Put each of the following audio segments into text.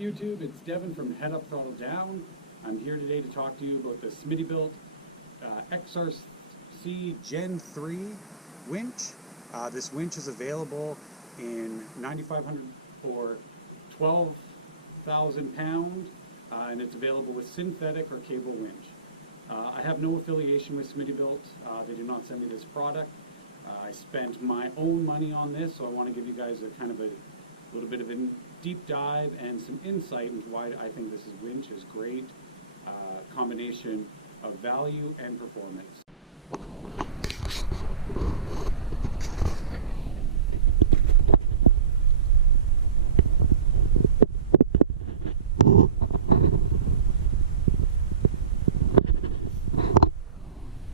YouTube? It's Devin from Head Up Throttle Down. I'm here today to talk to you about the Smittybilt XRC GEN 3 winch. This winch is available in 9,500 for 12,000 pounds, and it's available with synthetic or cable winch. I have no affiliation with Smittybilt. They did not send me this product. I spent my own money on this, so I want to give you guys a kind of a little bit of a deep dive and some insight into why I think this winch is great. Combination of value and performance.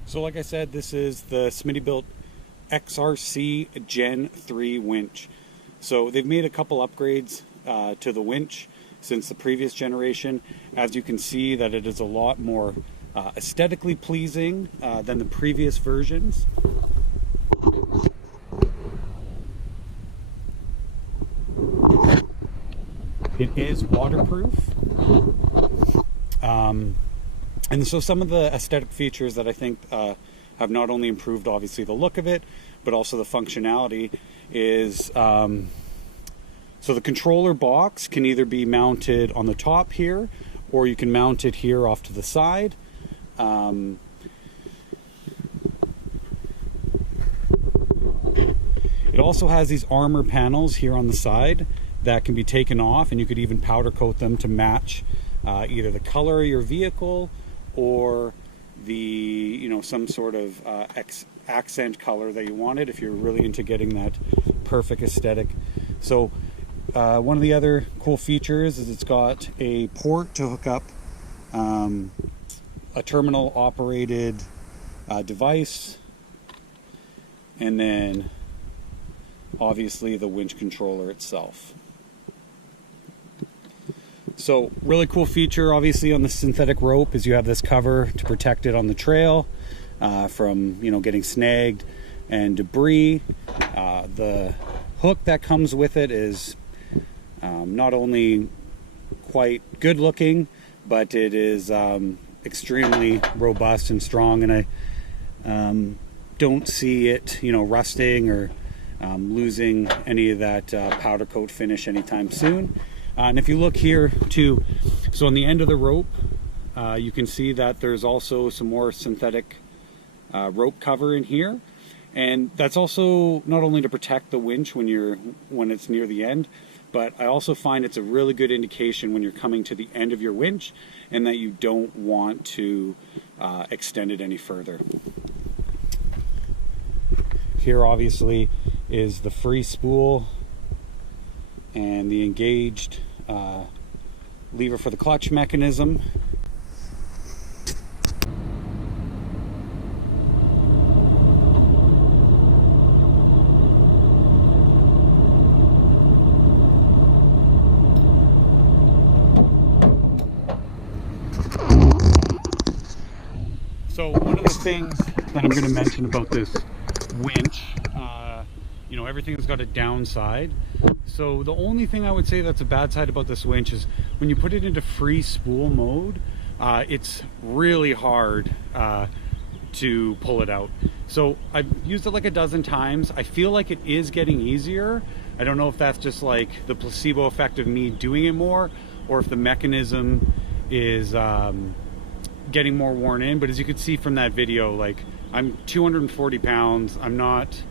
So like I said, this is the Smittybilt XRC GEN 3 winch. So they've made a couple upgrades to the winch since the previous generation. As you can see, that it is a lot more aesthetically pleasing than the previous versions. It is waterproof. And so some of the aesthetic features that I think have not only improved obviously the look of it, but also the functionality is, so the controller box can either be mounted on the top here, or you can mount it here off to the side. It also has these armor panels here on the side that can be taken off, and you could even powder coat them to match either the color of your vehicle or the, some sort of accent color that you wanted if you're really into getting that perfect aesthetic. So one of the other cool features is it's got a port to hook up a terminal operated device, and then obviously the winch controller itself. So really cool feature obviously on the synthetic rope is you have this cover to protect it on the trail from getting snagged and debris. The hook that comes with it is not only quite good looking, but it is extremely robust and strong, and I don't see it rusting or losing any of that powder coat finish anytime soon. And if you look here too, so on the end of the rope, you can see that there's also some more synthetic rope cover in here. And that's also not only to protect the winch when it's near the end, but I also find it's a really good indication when you're coming to the end of your winch and that you don't want to extend it any further. Here obviously is the free spool and the engaged lever for the clutch mechanism. So one of the things that I'm going to mention about this winch, everything's got a downside. So the only thing I would say that's a bad side about this winch is when you put it into free spool mode, it's really hard to pull it out. So I've used it like a dozen times. I feel like it is getting easier. I don't know if that's just like the placebo effect of me doing it more, or if the mechanism is getting more worn in. But as you could see from that video, like I'm 240 pounds. I'm not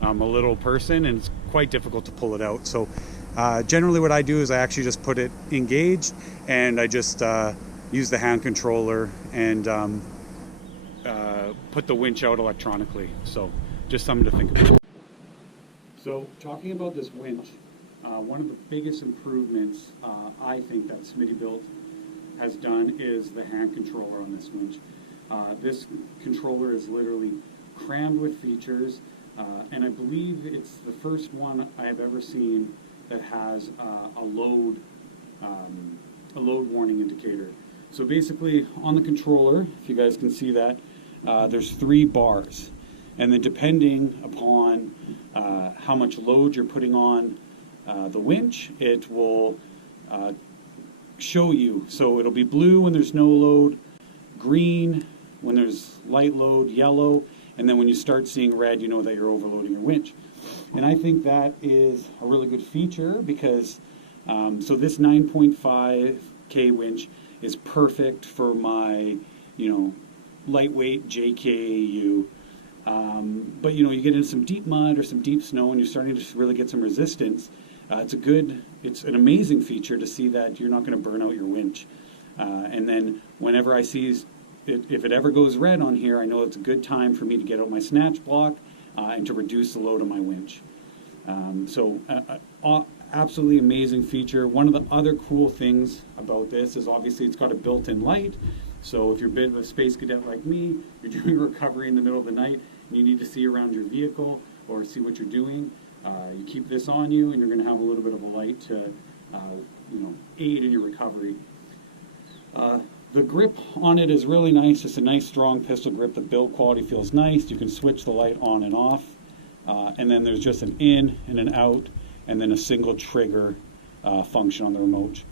a little person, and it's quite difficult to pull it out. So generally what I do is I actually just put it engaged, and I just use the hand controller and put the winch out electronically. So just something to think about. So talking about this winch, one of the biggest improvements I think that Smittybilt has done is the hand controller on this winch. This controller is literally crammed with features, and I believe it's the first one I have ever seen that has a load warning indicator. So basically on the controller, if you guys can see that, there's 3 bars, and then depending upon how much load you're putting on the winch, it will show you. So it'll be blue when there's no load, green when there's light load, yellow, and then when you start seeing red, you know that you're overloading your winch. And I think that is a really good feature because, so this 9.5K winch is perfect for my, lightweight JKU. But you get into some deep mud or some deep snow and you're starting to really get some resistance. It's an amazing feature to see that you're not going to burn out your winch. And then whenever I see if it ever goes red on here, I know it's a good time for me to get out my snatch block and to reduce the load of my winch. Absolutely amazing feature. One of the other cool things about this is obviously it's got a built-in light. So if you're a bit of a space cadet like me, you're doing recovery in the middle of the night and you need to see around your vehicle or see what you're doing, you keep this on you and you're going to have a little bit of a light to aid in your recovery. The grip on it is really nice. It's a nice strong pistol grip. The build quality feels nice. You can switch the light on and off. And then there's just an in and an out and then a single trigger function on the remote.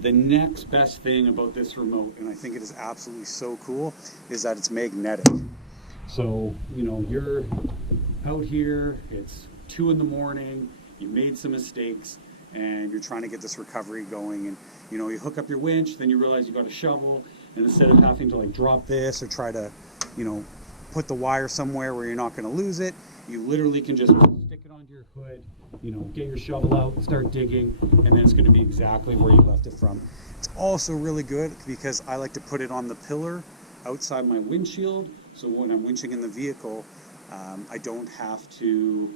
The next best thing about this remote, and I think it is absolutely so cool, is that it's magnetic. So, you're out here, it's 2 in the morning, you made some mistakes, and you're trying to get this recovery going, and you hook up your winch, then you realize you got a shovel, and instead of having to drop this or try to, put the wire somewhere where you're not going to lose it, you literally can just stick it onto your hood, get your shovel out, start digging, and then it's going to be exactly where you left it from. It's also really good because I like to put it on the pillar outside my windshield, so when I'm winching in the vehicle, I don't have to,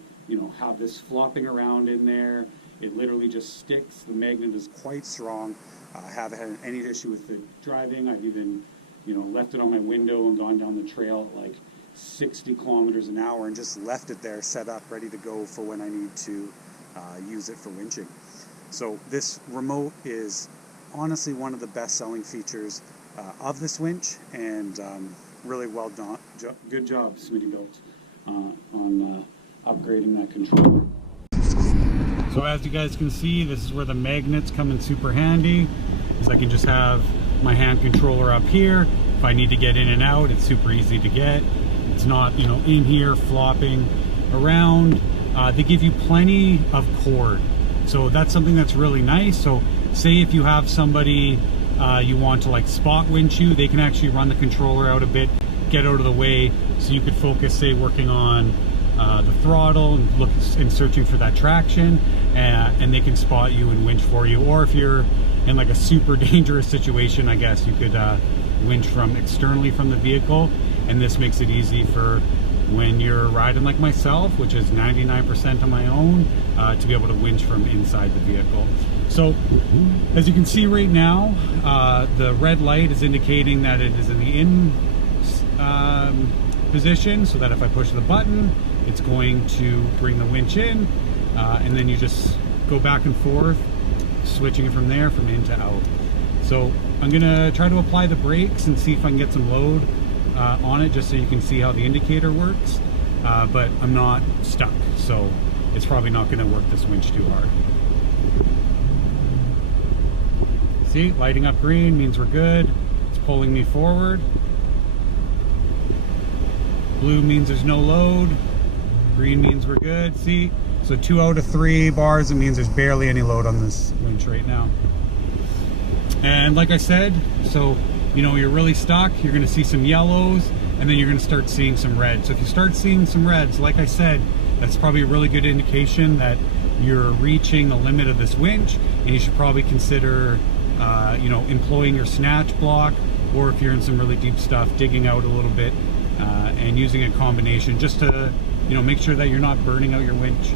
have this flopping around in there. It literally just sticks. The magnet is quite strong. I haven't had any issue with it driving. I've even, left it on my window and gone down the trail at 60 kilometers an hour and just left it there set up, ready to go for when I need to use it for winching. So this remote is honestly one of the best-selling features of this winch, and really well done. Good job, Smittybilt, on upgrading that controller. So as you guys can see, this is where the magnets come in super handy. So I can just have my hand controller up here. If I need to get in and out, it's super easy to get. It's not, in here flopping around. They give you plenty of cord. So that's something that's really nice. So say if you have somebody you want to spot winch you, they can actually run the controller out a bit, get out of the way, so you could focus, say, working on the throttle and searching for that traction, and they can spot you and winch for you. Or if you're in a super dangerous situation, I guess you could winch from externally from the vehicle, and this makes it easy for when you're riding like myself, which is 99% on my own, to be able to winch from inside the vehicle. So as you can see right now, the red light is indicating that it is in the in position, so that if I push the button, it's going to bring the winch in, and then you just go back and forth, switching it from there, from in to out. So I'm gonna try to apply the brakes and see if I can get some load on it, just so you can see how the indicator works, but I'm not stuck, so it's probably not gonna work this winch too hard. See, lighting up green means we're good. It's pulling me forward. Blue means there's no load. Green means we're good. See, so 2 out of 3 bars, it means there's barely any load on this winch right now. And like I said, so you're really stuck, you're gonna see some yellows, and then you're gonna start seeing some reds. So if you start seeing some reds, like I said, that's probably a really good indication that you're reaching the limit of this winch, and you should probably consider employing your snatch block, or if you're in some really deep stuff, digging out a little bit and using a combination just to make sure that you're not burning out your winch.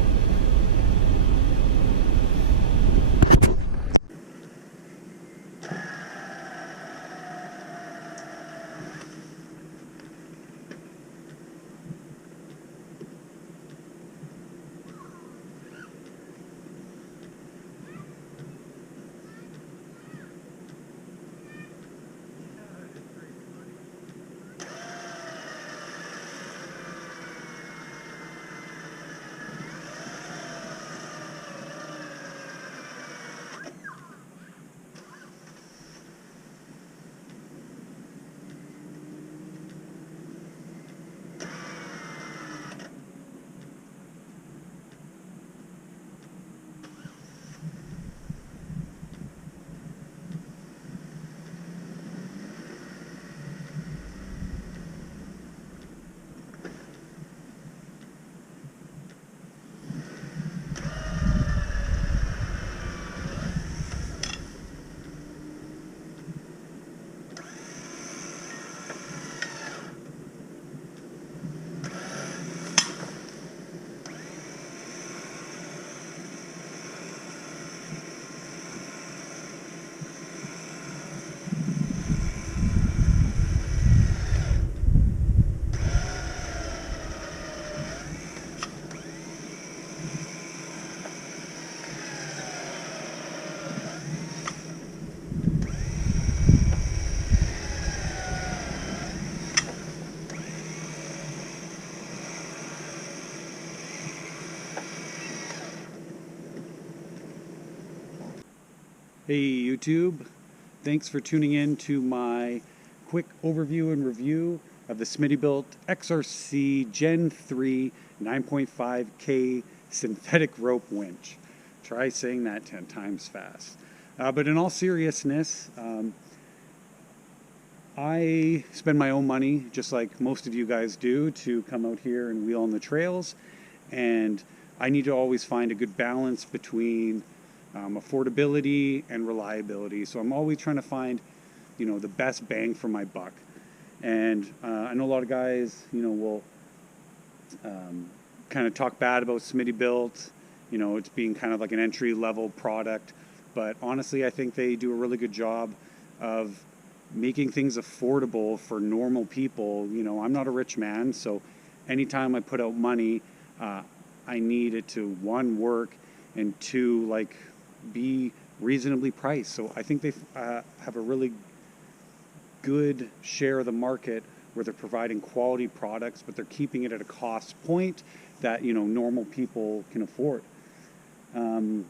Hey YouTube, thanks for tuning in to my quick overview and review of the Smittybilt XRC GEN 3 9.5K synthetic rope winch. Try saying that 10 times fast. But in all seriousness, I spend my own money, just like most of you guys do, to come out here and wheel on the trails. And I need to always find a good balance between affordability and reliability. So I'm always trying to find, the best bang for my buck. And I know a lot of guys, will kind of talk bad about Smittybilt. It's being kind of like an entry-level product. But honestly, I think they do a really good job of making things affordable for normal people. I'm not a rich man, so anytime I put out money, I need it to, one, work, and two, be reasonably priced. So I think they have a really good share of the market where they're providing quality products, but they're keeping it at a cost point that normal people can afford. So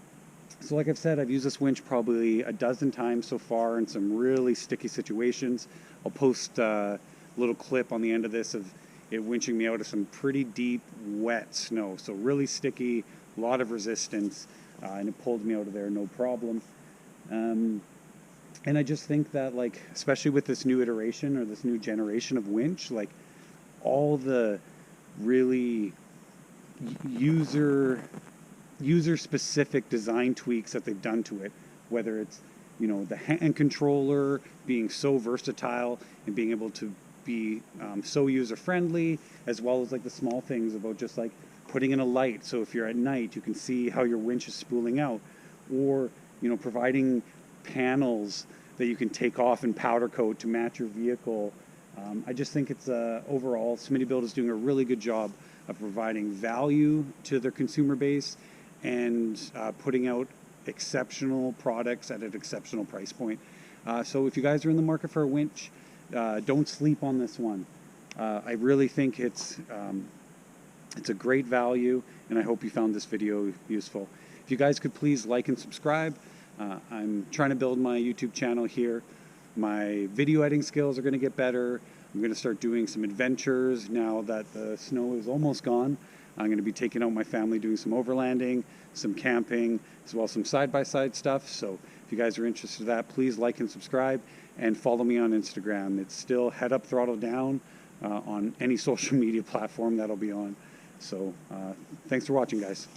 like I've said, I've used this winch probably a dozen times so far in some really sticky situations. I'll post a little clip on the end of this of it winching me out of some pretty deep, wet snow. So really sticky, a lot of resistance, and it pulled me out of there no problem. And I just think that, especially with this new iteration or this new generation of winch, all the really user-specific design tweaks that they've done to it, whether it's, the hand controller being so versatile and being able to be so user-friendly, as well as the small things about just putting in a light, so if you're at night you can see how your winch is spooling out, or providing panels that you can take off and powder coat to match your vehicle. I just think it's overall Smittybilt is doing a really good job of providing value to their consumer base and putting out exceptional products at an exceptional price point. So if you guys are in the market for a winch, don't sleep on this one. I really think it's a great value, and I hope you found this video useful. If you guys could please like and subscribe. I'm trying to build my YouTube channel here. My video editing skills are going to get better. I'm going to start doing some adventures now that the snow is almost gone. I'm going to be taking out my family, doing some overlanding, some camping, as well as some side-by-side stuff. So if you guys are interested in that, please like and subscribe, and follow me on Instagram. It's still head up, throttle down on any social media platform that'll be on. So thanks for watching, guys.